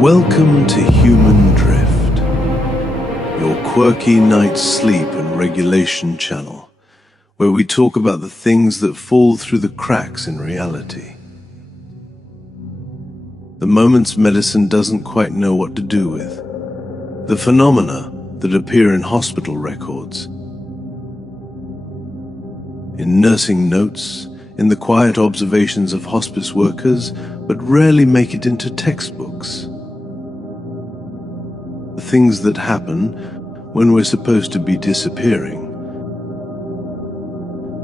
Welcome to Human Drift, your quirky night's sleep and regulation channel, where we talk about the things that fall through the cracks in reality. The moments medicine doesn't quite know what to do with. The phenomena that appear in hospital records, in nursing notes, in the quiet observations of hospice workers, but rarely make it into textbooks. The things that happen when we're supposed to be disappearing.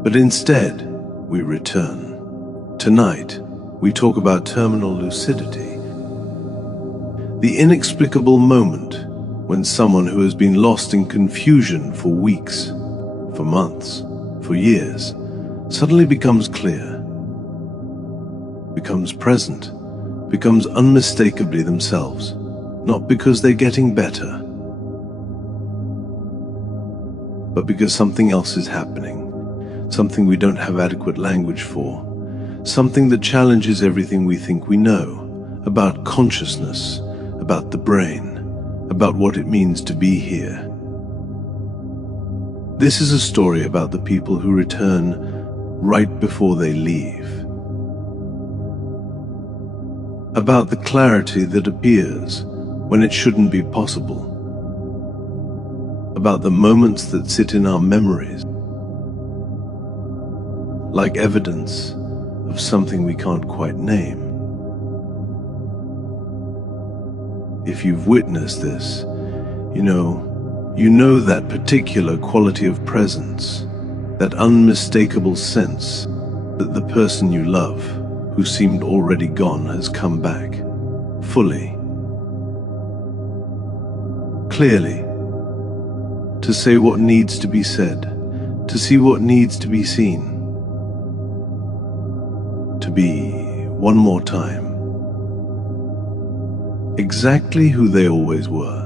But instead, we return. Tonight, we talk about terminal lucidity. The inexplicable moment when someone who has been lost in confusion for weeks, for months, for years, suddenly becomes clear, becomes present, becomes unmistakably themselves, not because they're getting better, but because something else is happening, something we don't have adequate language for, something that challenges everything we think we know about consciousness, about the brain, about what it means to be here. This is a story about the people who return right before they leave, about the clarity that appears when it shouldn't be possible, about the moments that sit in our memories, like evidence of something we can't quite name. If you've witnessed this, you know that particular quality of presence, that unmistakable sense that the person you love, who seemed already gone, has come back, fully, clearly, to say what needs to be said, to see what needs to be seen, to be, one more time, exactly who they always were.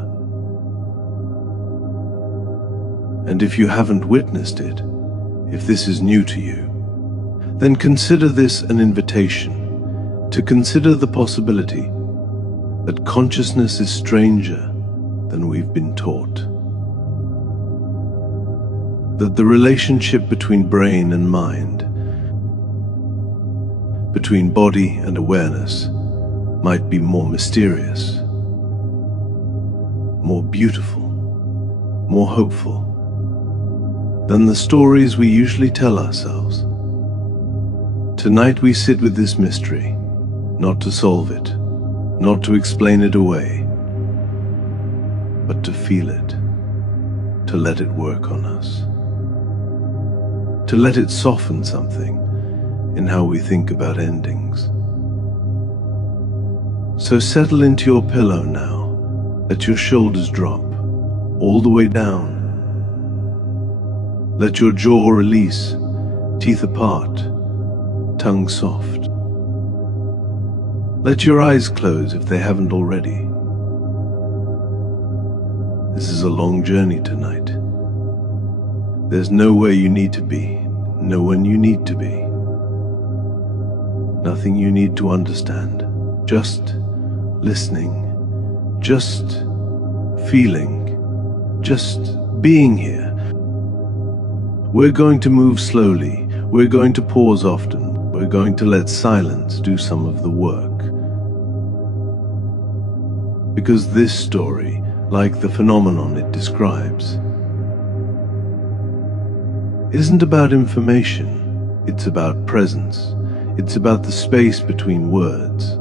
And if you haven't witnessed it, if this is new to you, then consider this an invitation to consider the possibility that consciousness is stranger than we've been taught. That the relationship between brain and mind, between body and awareness, might be more mysterious, more beautiful, more hopeful than the stories we usually tell ourselves. Tonight we sit with this mystery, not to solve it, not to explain it away, but to feel it, to let it work on us, to let it soften something in how we think about endings. So settle into your pillow now, let your shoulders drop all the way down. Let your jaw release, teeth apart, tongue soft. Let your eyes close if they haven't already. This is a long journey tonight. There's nowhere you need to be, no one you need to be. Nothing you need to understand, just listening, just feeling, just being here. We're going to move slowly, we're going to pause often, we're going to let silence do some of the work. Because this story, like the phenomenon it describes, isn't about information, it's about presence, it's about the space between words,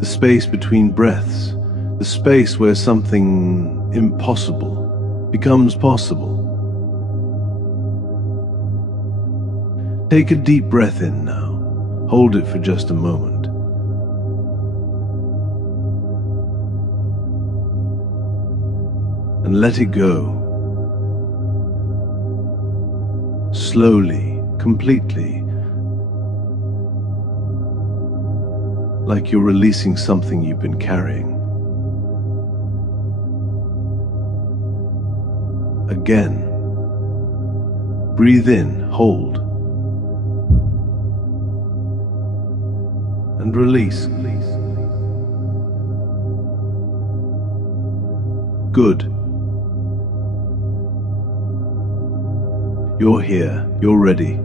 the space between breaths, the space where something impossible becomes possible. Take a deep breath in now. Hold it for just a moment. And let it go. Slowly, completely. Like you're releasing something you've been carrying. Again. Breathe in, hold. And release. Good. You're here. You're ready.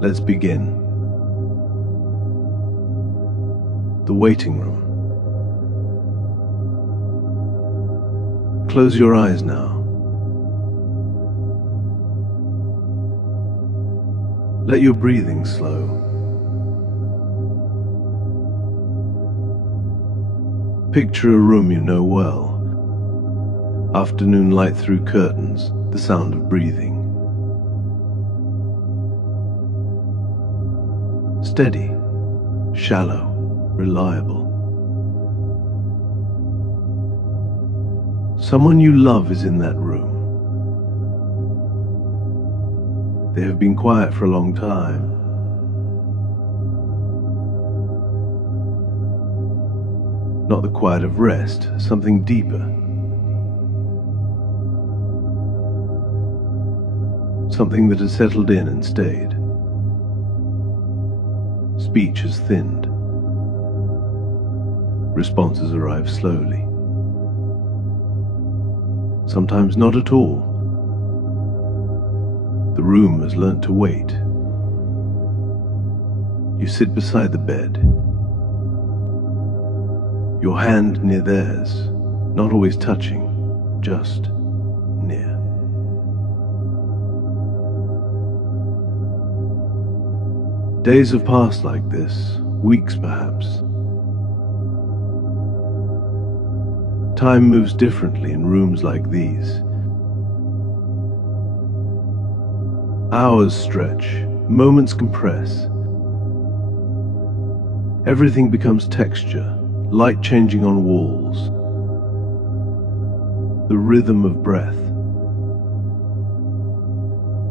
Let's begin. The waiting room. Close your eyes now. Let your breathing slow. Picture a room you know well. Afternoon light through curtains, the sound of breathing. Steady, shallow, reliable. Someone you love is in that room. They have been quiet for a long time. Not the quiet of rest, something deeper. Something that has settled in and stayed. Speech has thinned. Responses arrive slowly. Sometimes not at all. The room has learnt to wait. You sit beside the bed. Your hand near theirs, not always touching, just near. Days have passed like this, weeks perhaps. Time moves differently in rooms like these. Hours stretch, moments compress. Everything becomes texture, light changing on walls. The rhythm of breath.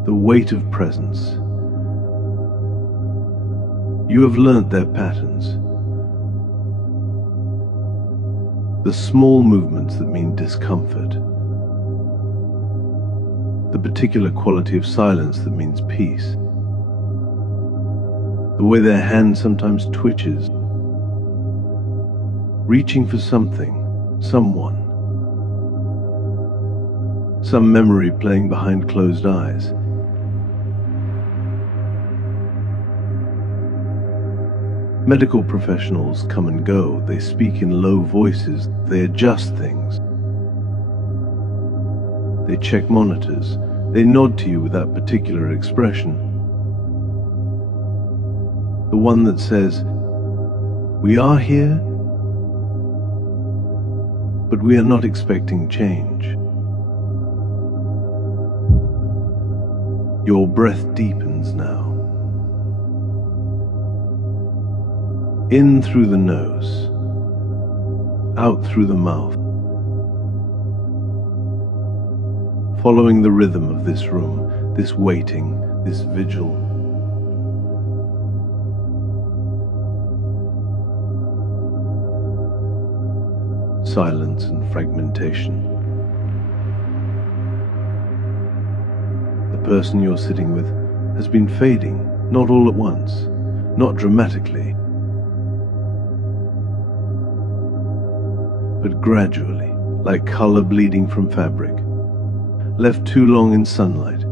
The weight of presence. You have learnt their patterns. The small movements that mean discomfort. The particular quality of silence that means peace. The way their hand sometimes twitches, reaching for something, someone. Some memory playing behind closed eyes. Medical professionals come and go. They speak in low voices. They adjust things. They check monitors. They nod to you with that particular expression. The one that says, "We are here, but we are not expecting change." Your breath deepens now. In through the nose, out through the mouth. Following the rhythm of this room, this waiting, this vigil. Silence and fragmentation. The person you're sitting with has been fading, not all at once, not dramatically, but gradually, like color bleeding from fabric, left too long in sunlight.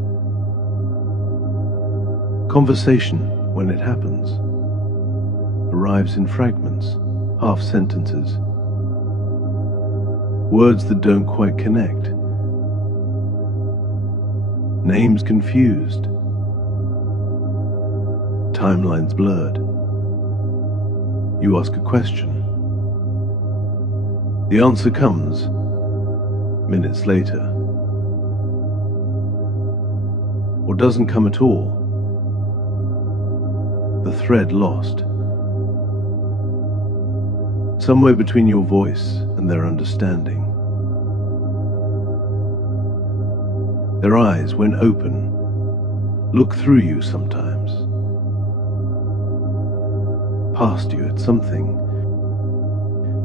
Conversation, when it happens, arrives in fragments, half sentences, words that don't quite connect, names confused, timelines blurred. You ask a question. The answer comes minutes later, or doesn't come at all. The thread lost. Somewhere between your voice and their understanding. Their eyes, when open, look through you sometimes, past you at something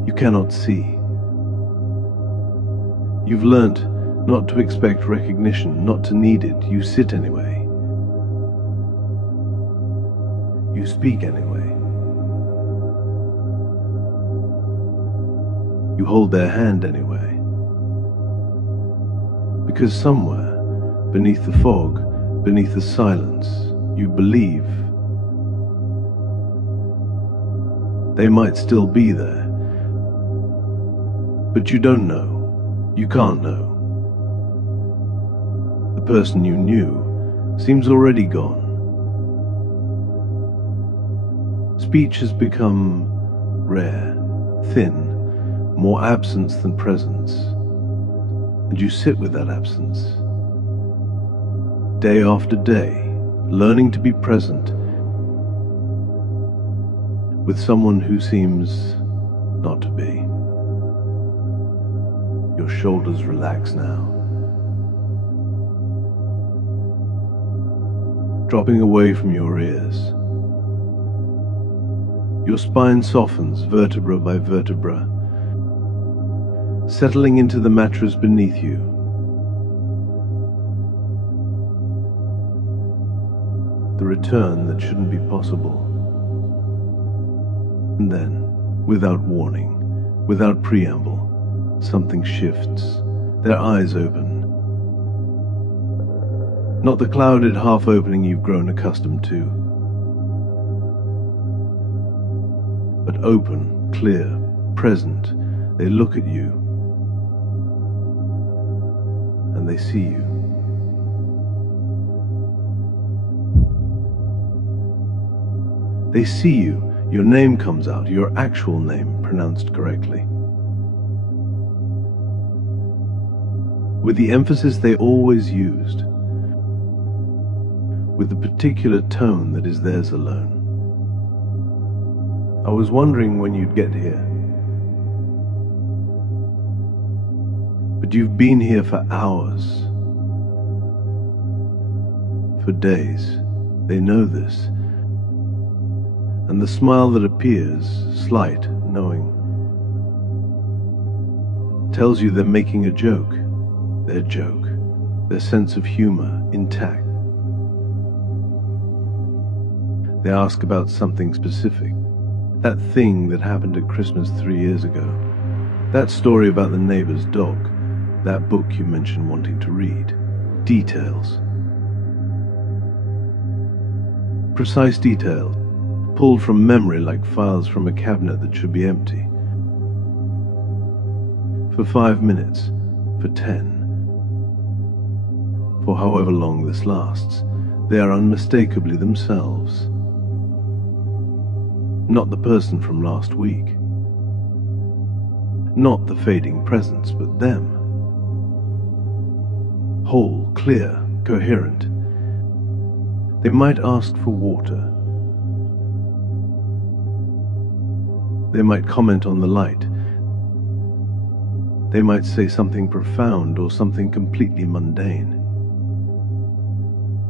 you cannot see. You've learnt not to expect recognition, not to need it. You sit anyway. You speak anyway. You hold their hand anyway. Because somewhere, beneath the fog, beneath the silence, you believe they might still be there. But you don't know. You can't know. The person you knew seems already gone. Speech has become rare, thin, more absence than presence. And you sit with that absence, day after day, learning to be present with someone who seems not to be. Your shoulders relax now, dropping away from your ears. Your spine softens vertebra by vertebra, settling into the mattress beneath you. The return that shouldn't be possible. And then, without warning, without preamble, something shifts. Their eyes open. Not the clouded half opening you've grown accustomed to, but open, clear, present. They look at you, and they see you. They see you. Your name comes out, your actual name pronounced correctly, with the emphasis they always used, with the particular tone that is theirs alone. I was wondering when you'd get here, but you've been here for hours, for days. They know this. And the smile that appears, slight, knowing, tells you they're making a joke, their joke, their sense of humor intact. They ask about something specific, that thing that happened at Christmas 3 years ago, that story about the neighbor's dog, that book you mentioned wanting to read, details. Precise details, pulled from memory like files from a cabinet that should be empty. For 5 minutes, for 10, for however long this lasts, they are unmistakably themselves. Not the person from last week. Not the fading presence, but them. Whole, clear, coherent. They might ask for water. They might comment on the light. They might say something profound or something completely mundane.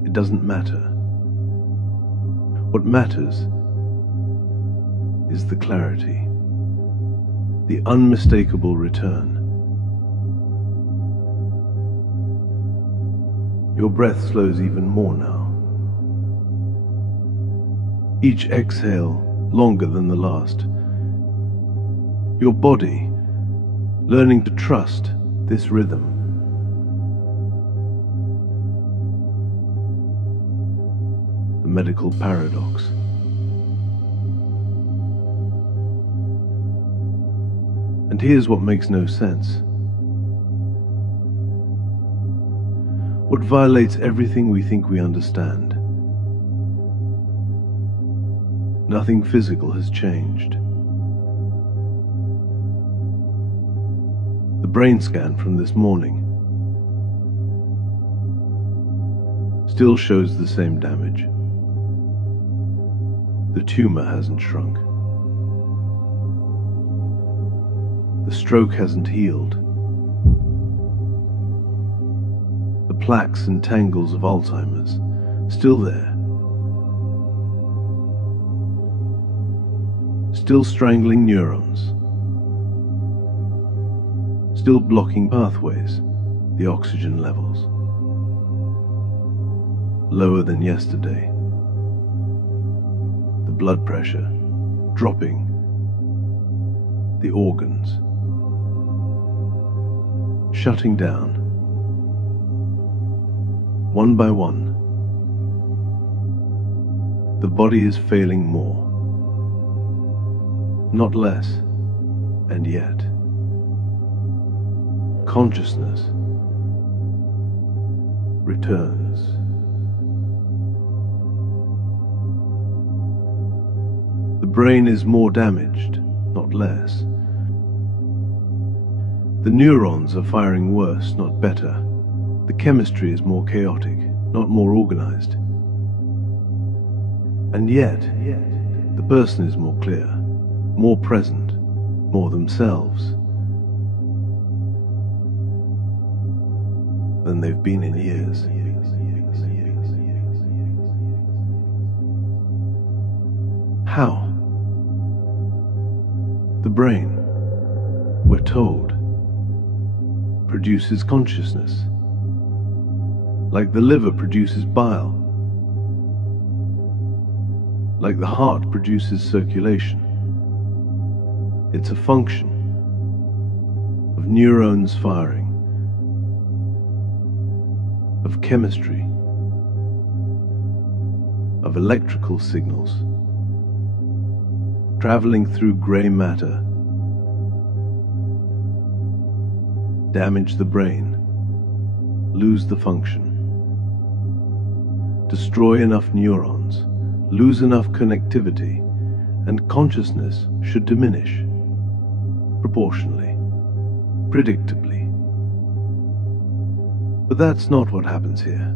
It doesn't matter. What matters is the clarity, the unmistakable return. Your breath slows even more now. Each exhale longer than the last. Your body learning to trust this rhythm. The medical paradox. And here's what makes no sense. What violates everything we think we understand. Nothing physical has changed. The brain scan from this morning still shows the same damage. The tumor hasn't shrunk. The stroke hasn't healed. The plaques and tangles of Alzheimer's still there. Still strangling neurons. Still blocking pathways, the oxygen levels. Lower than yesterday. The blood pressure dropping. The organs shutting down, one by one. The body is failing more, not less, and yet consciousness returns. The brain is more damaged, not less. The neurons are firing worse, not better. The chemistry is more chaotic, not more organized. And yet, the person is more clear, more present, more themselves than they've been in years. How? The brain, we're told, produces consciousness, like the liver produces bile, like the heart produces circulation. It's a function of neurons firing, of chemistry, of electrical signals, traveling through gray matter. Damage the brain, lose the function, destroy enough neurons, lose enough connectivity, and consciousness should diminish, proportionally, predictably. But that's not what happens here.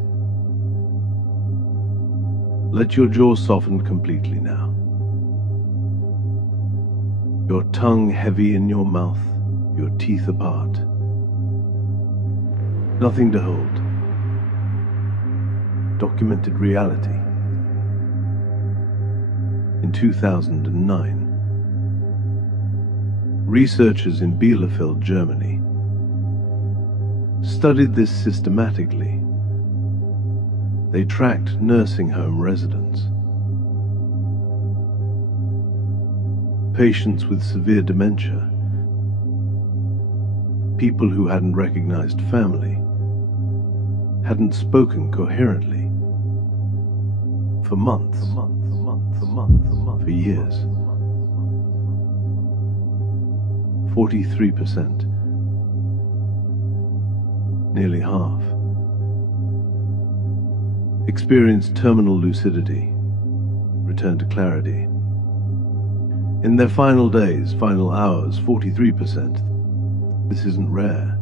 Let your jaw soften completely now. Your tongue heavy in your mouth, your teeth apart. Nothing to hold. Documented reality. In 2009, researchers in Bielefeld, Germany, studied this systematically. They tracked nursing home residents, patients with severe dementia, people who hadn't recognized family, hadn't spoken coherently for months, for years. 43%, nearly half, experienced terminal lucidity, return to clarity. In their final days, final hours, 43%. This isn't rare.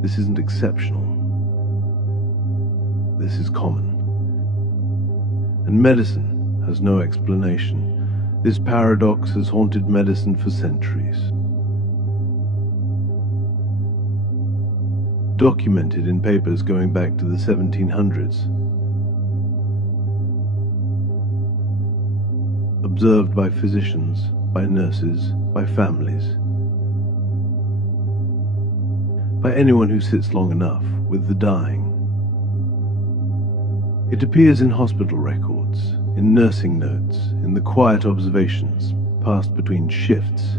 This isn't exceptional. This is common. And medicine has no explanation. This paradox has haunted medicine for centuries. Documented in papers going back to the 1700s. Observed by physicians, by nurses, by families, by anyone who sits long enough with the dying. It appears in hospital records, in nursing notes, in the quiet observations passed between shifts,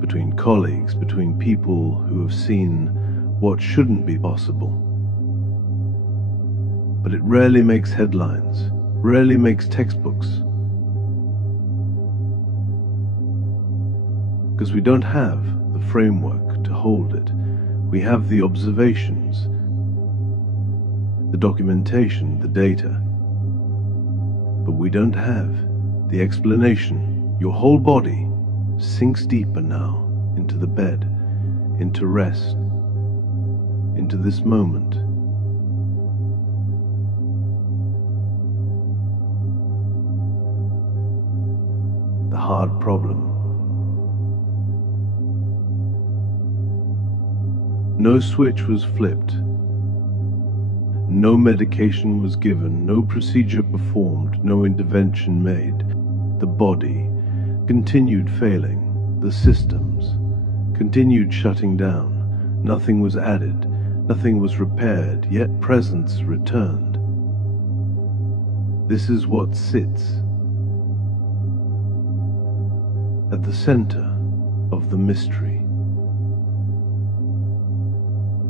between colleagues, between people who have seen what shouldn't be possible. But it rarely makes headlines, rarely makes textbooks. Because we don't have the framework to hold it. We have the observations, the documentation, the data. But we don't have the explanation. Your whole body sinks deeper now into the bed, into rest, into this moment. The hard problem. No switch was flipped. No medication was given, no procedure performed, no intervention made. The body continued failing. The systems continued shutting down. Nothing was added, nothing was repaired, yet presence returned. This is what sits at the center of the mystery.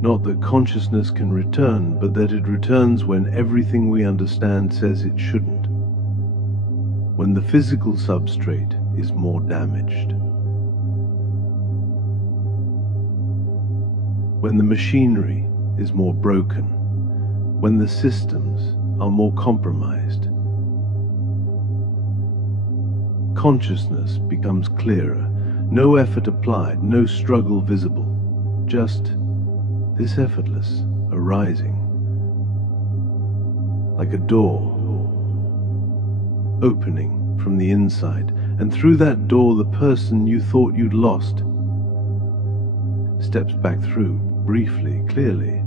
Not that consciousness can return, but that it returns when everything we understand says it shouldn't. When the physical substrate is more damaged. When the machinery is more broken. When the systems are more compromised. Consciousness becomes clearer, no effort applied, no struggle visible, just this effortless arising, like a door opening from the inside, and through that door the person you thought you'd lost steps back through, briefly, clearly,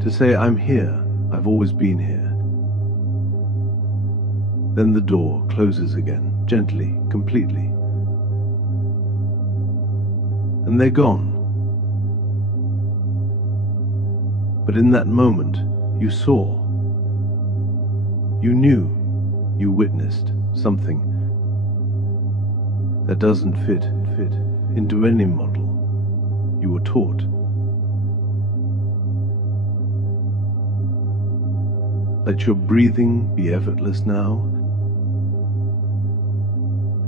to say, "I'm here, I've always been here." Then the door closes again, gently, completely. And they're gone. But in that moment, you saw, you knew, you witnessed something that doesn't fit into any model you were taught. Let your breathing be effortless now.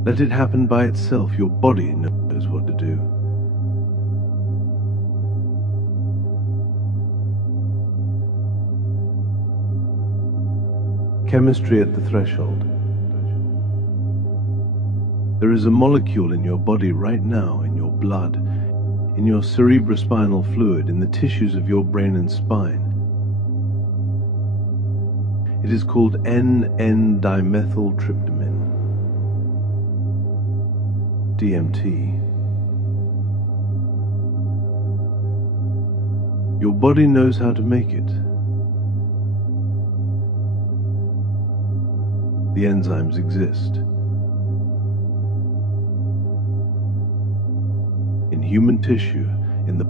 Let it happen by itself. Your body knows what to do. Chemistry at the threshold. There is a molecule in your body right now, in your blood, in your cerebrospinal fluid, in the tissues of your brain and spine. It is called N,N-dimethyltryptamine, DMT. Your body knows how to make it. The enzymes exist. In human tissue, in the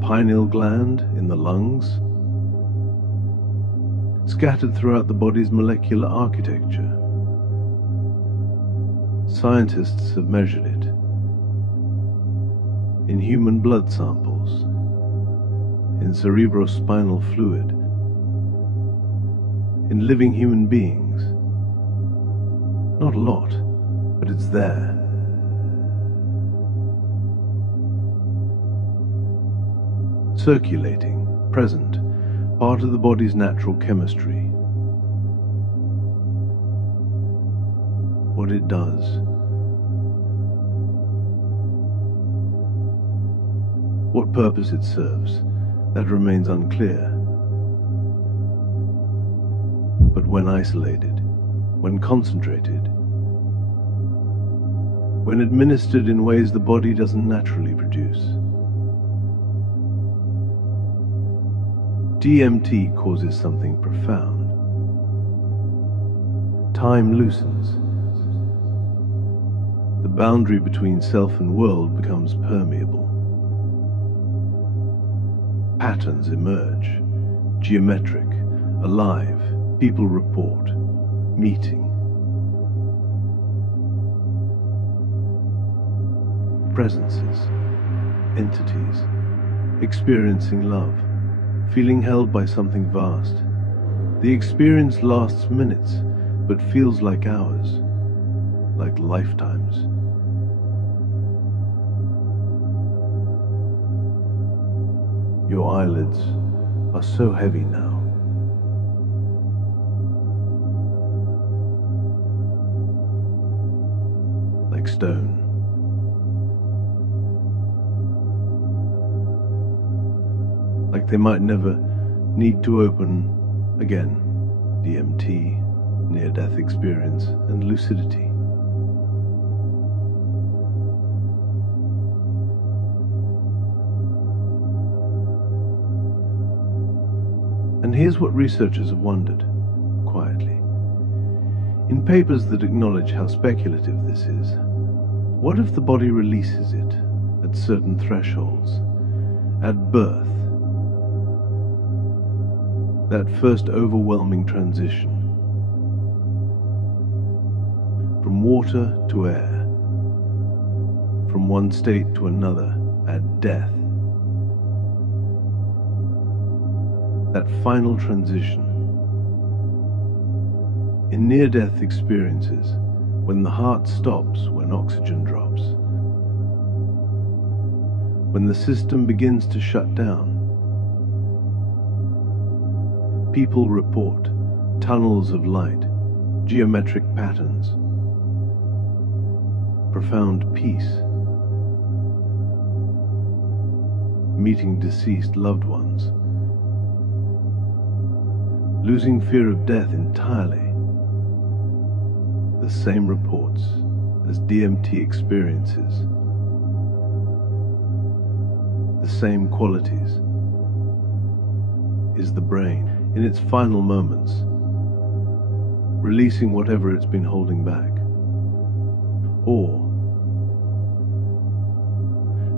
pineal gland, in the lungs, scattered throughout the body's molecular architecture. Scientists have measured it. In human blood samples, in cerebrospinal fluid, in living human beings. Not a lot, but it's there. Circulating, present, part of the body's natural chemistry. What it does. What purpose it serves, that remains unclear. But when isolated, when concentrated, when administered in ways the body doesn't naturally produce, DMT causes something profound. Time loosens. The boundary between self and world becomes permeable. Patterns emerge, geometric, alive. People report, meeting. Presences, entities, experiencing love, feeling held by something vast. The experience lasts minutes, but feels like hours, like lifetimes. Your eyelids are so heavy now. Like stone. Like they might never need to open again. DMT, near-death experience, and lucidity. And here's what researchers have wondered, quietly. In papers that acknowledge how speculative this is, what if the body releases it at certain thresholds, at birth? That first overwhelming transition from water to air, from one state to another at death. That final transition. In near-death experiences, when the heart stops, when oxygen drops, when the system begins to shut down, people report tunnels of light, geometric patterns, profound peace, meeting deceased loved ones, losing fear of death entirely. The same reports as DMT experiences, the same qualities. Is the brain, in its final moments, releasing whatever it's been holding back? Or,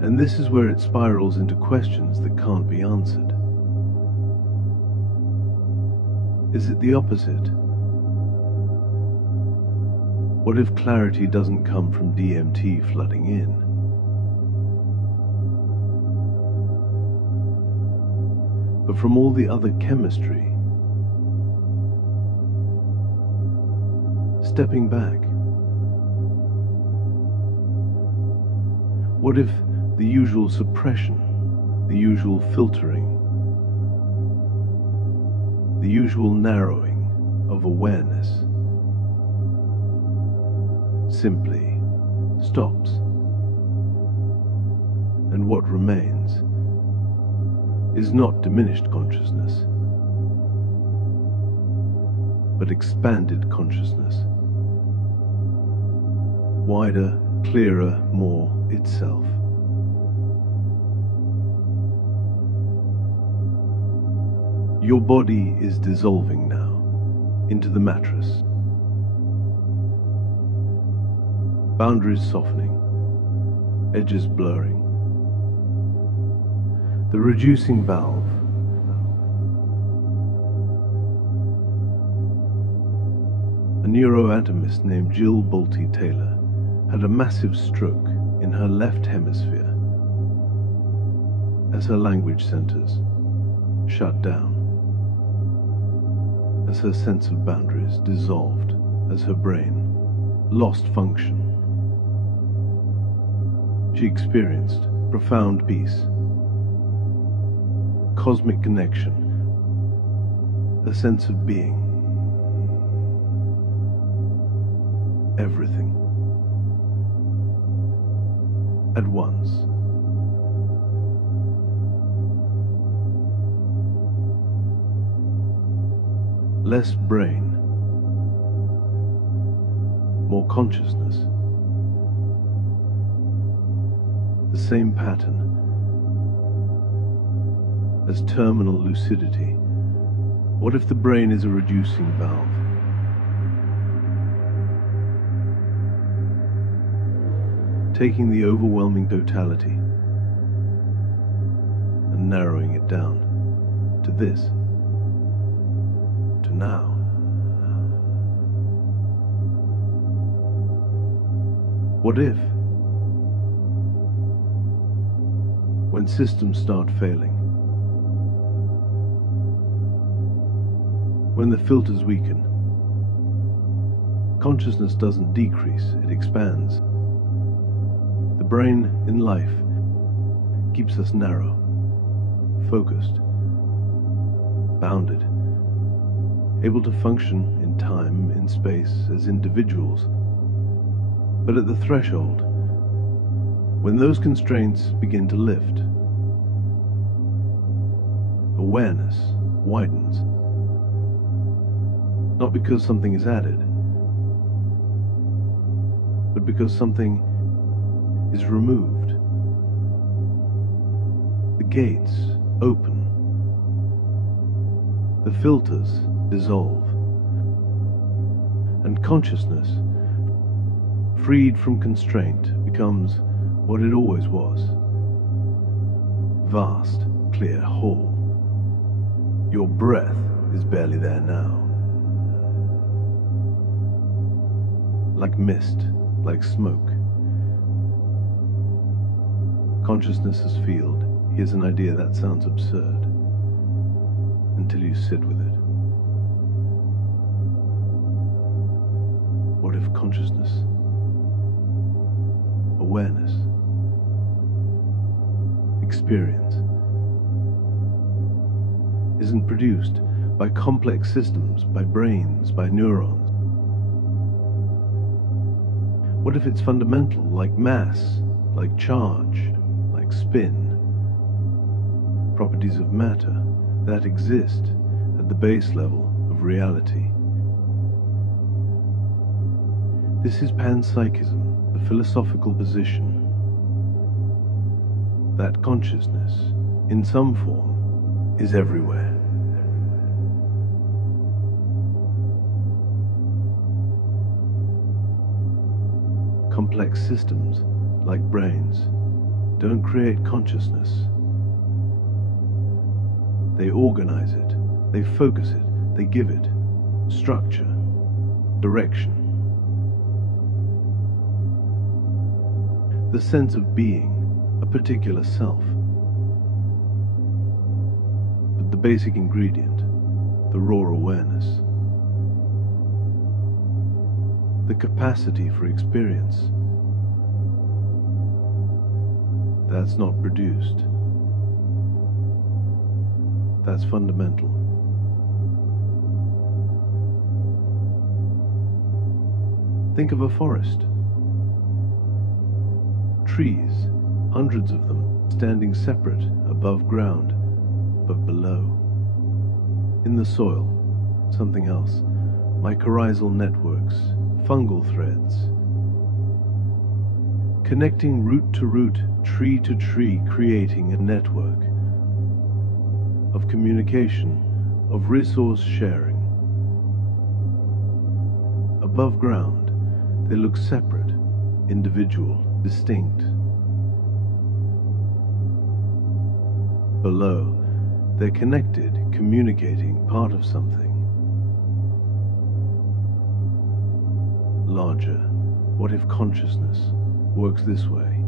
and this is where it spirals into questions that can't be answered, is it the opposite? What if clarity doesn't come from DMT flooding in, but from all the other chemistry? Stepping back, what if the usual suppression, the usual filtering, the usual narrowing of awareness simply stops, and what remains is not diminished consciousness, but expanded consciousness, wider, clearer, more itself. Your body is dissolving now into the mattress. Boundaries softening, edges blurring. The reducing valve. A neuroanatomist named Jill Bolte Taylor had a massive stroke in her left hemisphere as her language centers shut down, as her sense of boundaries dissolved, as her brain lost function. She experienced profound peace, cosmic connection, a sense of being, everything, at once. Less brain, more consciousness. The same pattern as terminal lucidity. What if the brain is a reducing valve? Taking the overwhelming totality and narrowing it down to this, to now. What if, when systems start failing, when the filters weaken, consciousness doesn't decrease, it expands. The brain in life keeps us narrow, focused, bounded, able to function in time, in space, as individuals. But at the threshold, when those constraints begin to lift, awareness widens. Not because something is added, but because something is removed. The gates open. The filters dissolve. And consciousness, freed from constraint, becomes what it always was. Vast, clear, whole. Your breath is barely there now. Like mist, like smoke. consciousness as field, here's an idea that sounds absurd until you sit with it. What if consciousness, awareness, experience isn't produced by complex systems, by brains, by neurons? What if it's fundamental, like mass, like charge, like spin, properties of matter that exist at the base level of reality? This is panpsychism, the philosophical position that consciousness, in some form, is everywhere. Complex systems, like brains, don't create consciousness. They organize it, they focus it, they give it structure, direction. The sense of being, a particular self. But the basic ingredient, the raw awareness, the capacity for experience, that's not produced. That's fundamental. Think of a forest. Trees, hundreds of them, standing separate above ground, but below. In the soil, something else, mycorrhizal networks, fungal threads, connecting root to root, tree to tree, creating a network of communication, of resource sharing. Above ground, they look separate, individual, distinct. Below, they're connected, communicating, part of something larger. What if consciousness works this way?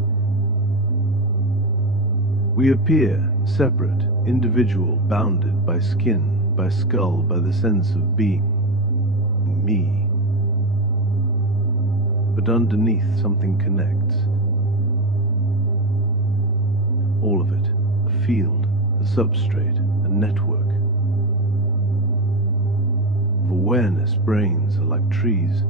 We appear separate, individual, bounded by skin, by skull, by the sense of being, me. But underneath, something connects. All of it, a field, a substrate, a network of awareness. Brains are like trees.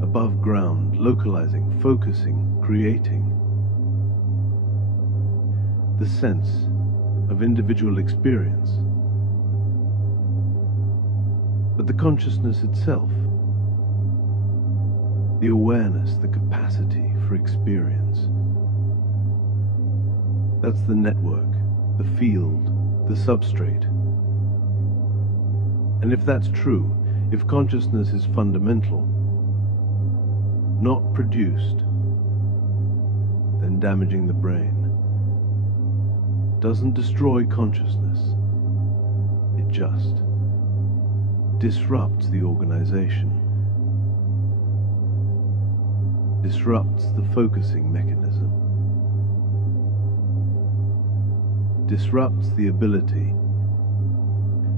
Above ground, localizing, focusing, creating. The sense of individual experience. But the consciousness itself, the awareness, the capacity for experience, that's the network, the field, the substrate. And if that's true, if consciousness is fundamental, not produced, then damaging the brain doesn't destroy consciousness, it just disrupts the organization, disrupts the focusing mechanism, disrupts the ability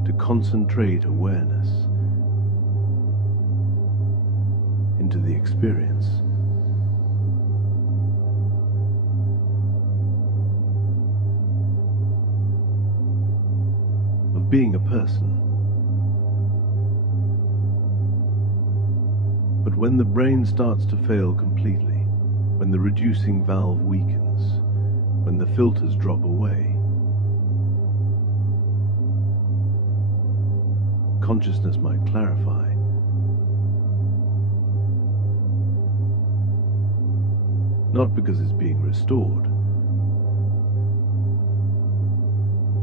to concentrate awareness into the experience. Of being a person. But when the brain starts to fail completely, when the reducing valve weakens, when the filters drop away, consciousness might clarify. Not because it's being restored,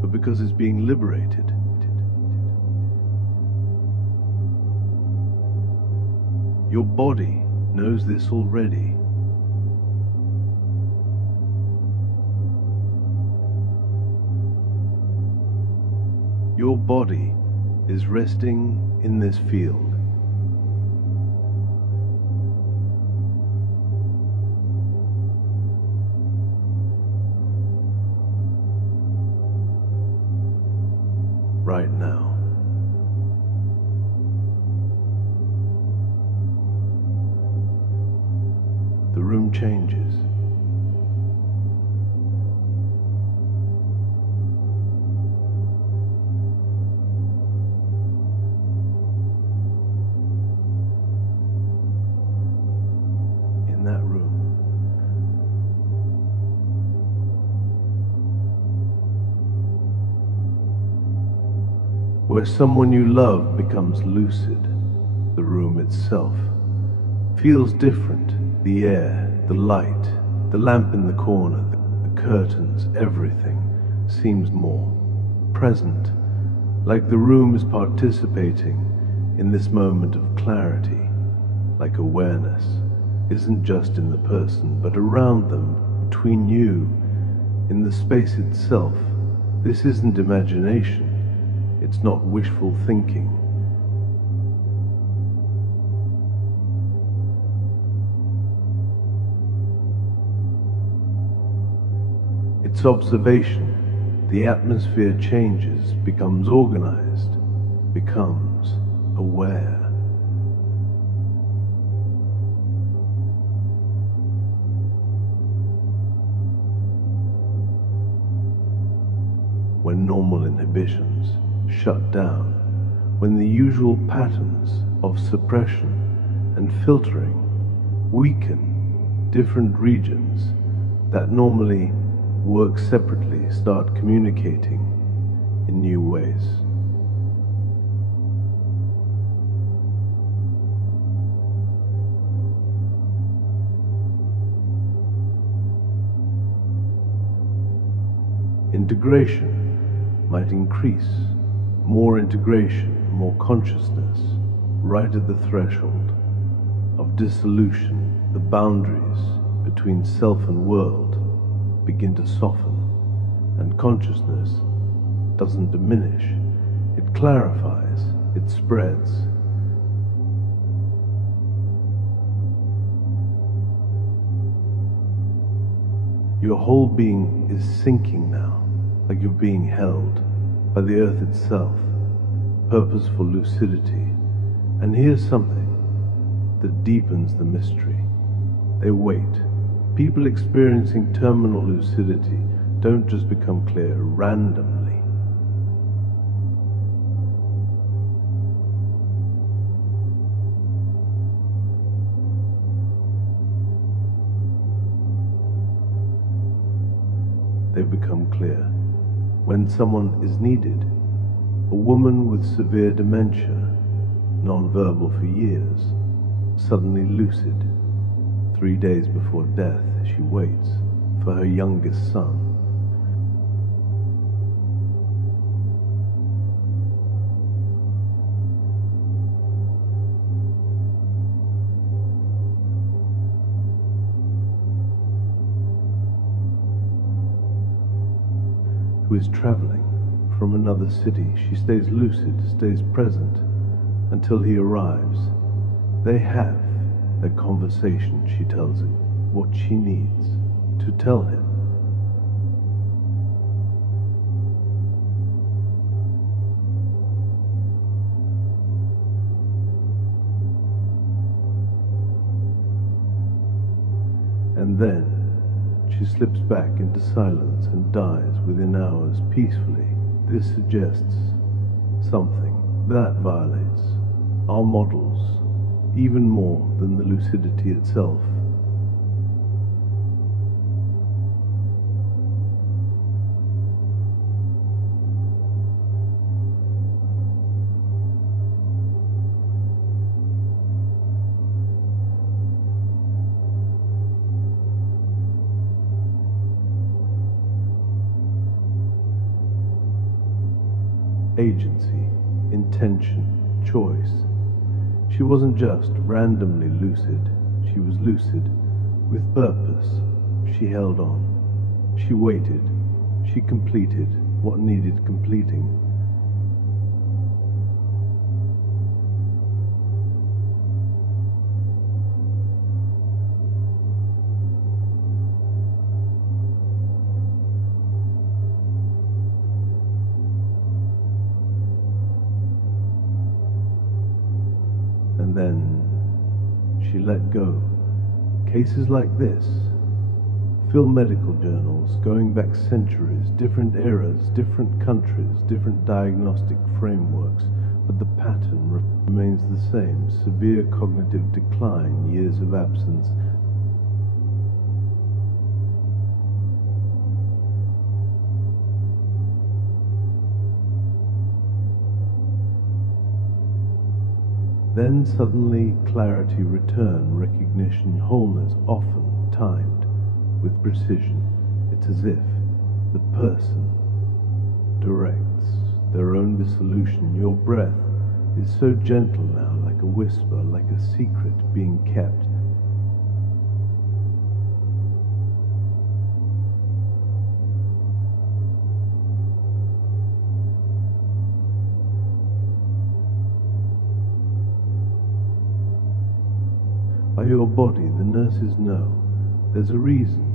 but because it's being liberated. Your body knows this already. Your body is resting in this field. right now. The room changes. In that room, where someone you love becomes lucid, the room itself feels different. The air, the light, the lamp in the corner, the curtains, everything seems more present, like the room is participating in this moment of clarity, like awareness isn't just in the person, but around them, between you, in the space itself. This isn't imagination, it's not wishful thinking. It's observation. The atmosphere changes, becomes organized, becomes aware. When normal inhibitions shut down, when the usual patterns of suppression and filtering weaken, different regions that normally work separately start communicating in new ways. Integration might increase, more integration, more consciousness, right at the threshold of dissolution. The boundaries between self and world begin to soften, and consciousness doesn't diminish, it clarifies, it spreads. Your whole being is sinking now, like you're being held by the earth itself, purposeful lucidity. And here's something that deepens the mystery. They wait. People experiencing terminal lucidity don't just become clear randomly. They become clear when someone is needed. A woman with severe dementia, non-verbal for years, suddenly lucid. 3 days before death, she waits for her youngest son. Who is traveling from another city. She stays lucid, stays present until he arrives. They have a conversation. She tells him what she needs to tell him. And then she slips back into silence and dies within hours peacefully. This suggests something that violates our models even more than the lucidity itself. Agency, intention, choice. She wasn't just randomly lucid, she was lucid with purpose. She held on, she waited, she completed what needed completing. And then she let go. Cases like this fill medical journals going back centuries, different eras, different countries, different diagnostic frameworks, but the pattern remains the same: severe cognitive decline, years of absence. Then suddenly clarity return, recognition, wholeness, often timed with precision. It's as if the person directs their own dissolution. Your breath is so gentle now, like a whisper, like a secret being kept. By your body, the nurses know. There's a reason.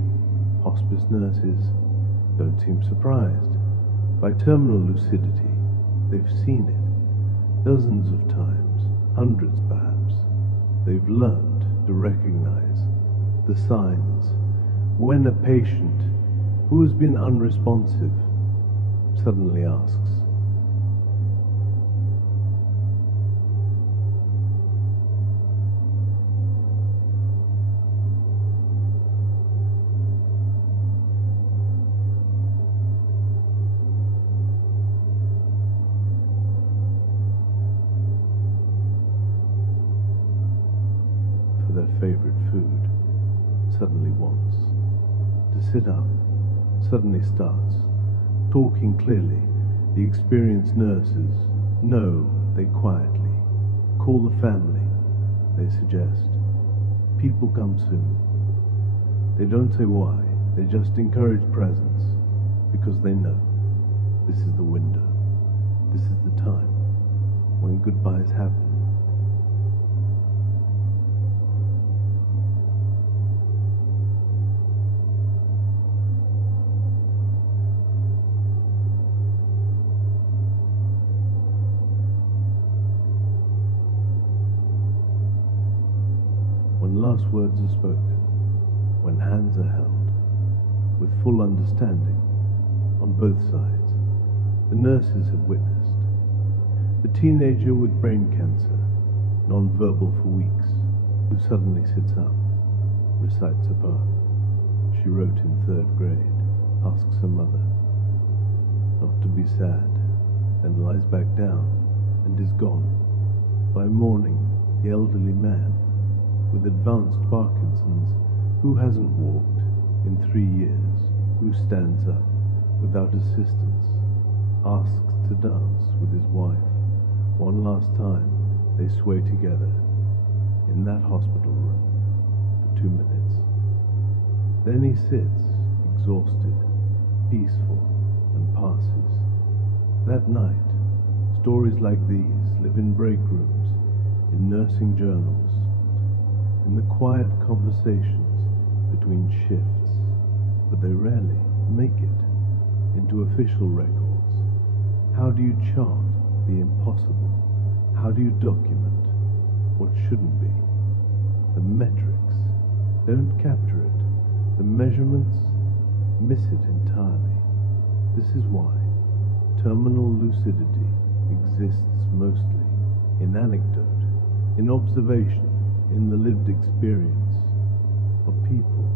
Hospice nurses don't seem surprised. By terminal lucidity, they've seen it dozens of times, hundreds perhaps. They've learned to recognize the signs. When a patient who has been unresponsive suddenly asks, their favorite food, suddenly wants to sit up, suddenly starts talking clearly. The experienced nurses know they quietly call the family. They suggest people come soon. They don't say why, they just encourage presence because they know this is the window, this is the time when goodbyes happen. When last words are spoken, when hands are held, with full understanding on both sides, the nurses have witnessed. The teenager with brain cancer, non-verbal for weeks, who suddenly sits up, recites a poem she wrote in 3rd grade, asks her mother not to be sad, then lies back down and is gone. By morning, the elderly man with advanced Parkinson's, who hasn't walked in 3 years, who stands up without assistance, asks to dance with his wife. One last time, they sway together in that hospital room for 2 minutes. Then he sits, exhausted, peaceful, and passes. That night, stories like these live in break rooms, in nursing journals, in the quiet conversations between shifts, but they rarely make it into official records. How do you chart the impossible? How do you document what shouldn't be? The metrics don't capture it. The measurements miss it entirely. This is why terminal lucidity exists mostly in anecdote, in observation, in the lived experience of people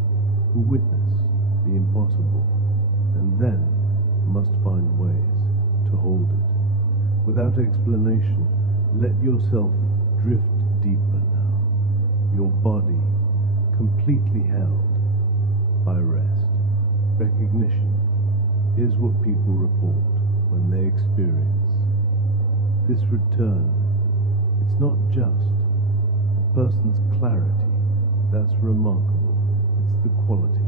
who witness the impossible and then must find ways to hold it. Without explanation, let yourself drift deeper now, your body completely held by rest. Recognition. Here's what people report when they experience this return. It's not just person's clarity, that's remarkable. It's the quality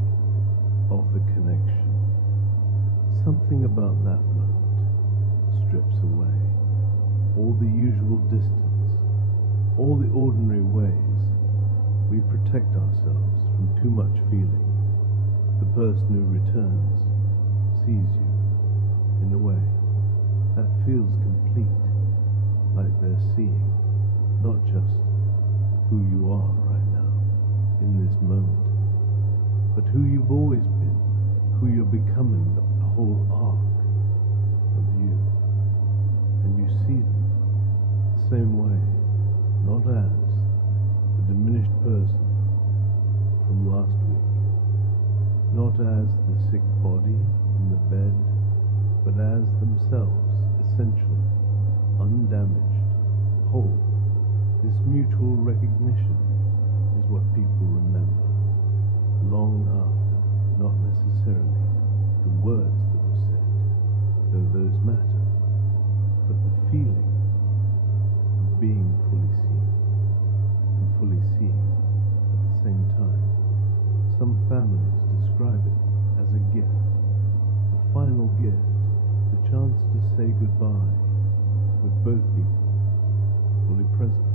of the connection. Something about that moment strips away all the usual distance, all the ordinary ways we protect ourselves from too much feeling. The person who returns sees you in a way that feels complete, like they're seeing, not just who you are right now, in this moment, but who you've always been, who you're becoming, the whole arc of you. And you see them the same way, not as the diminished person from last week, not as the sick body in the bed, but as themselves, essential, undamaged, whole. This mutual recognition is what people remember, long after, not necessarily the words that were said, though those matter, but the feeling of being fully seen, and fully seeing at the same time. Some families describe it as a gift, a final gift, the chance to say goodbye with both people fully present.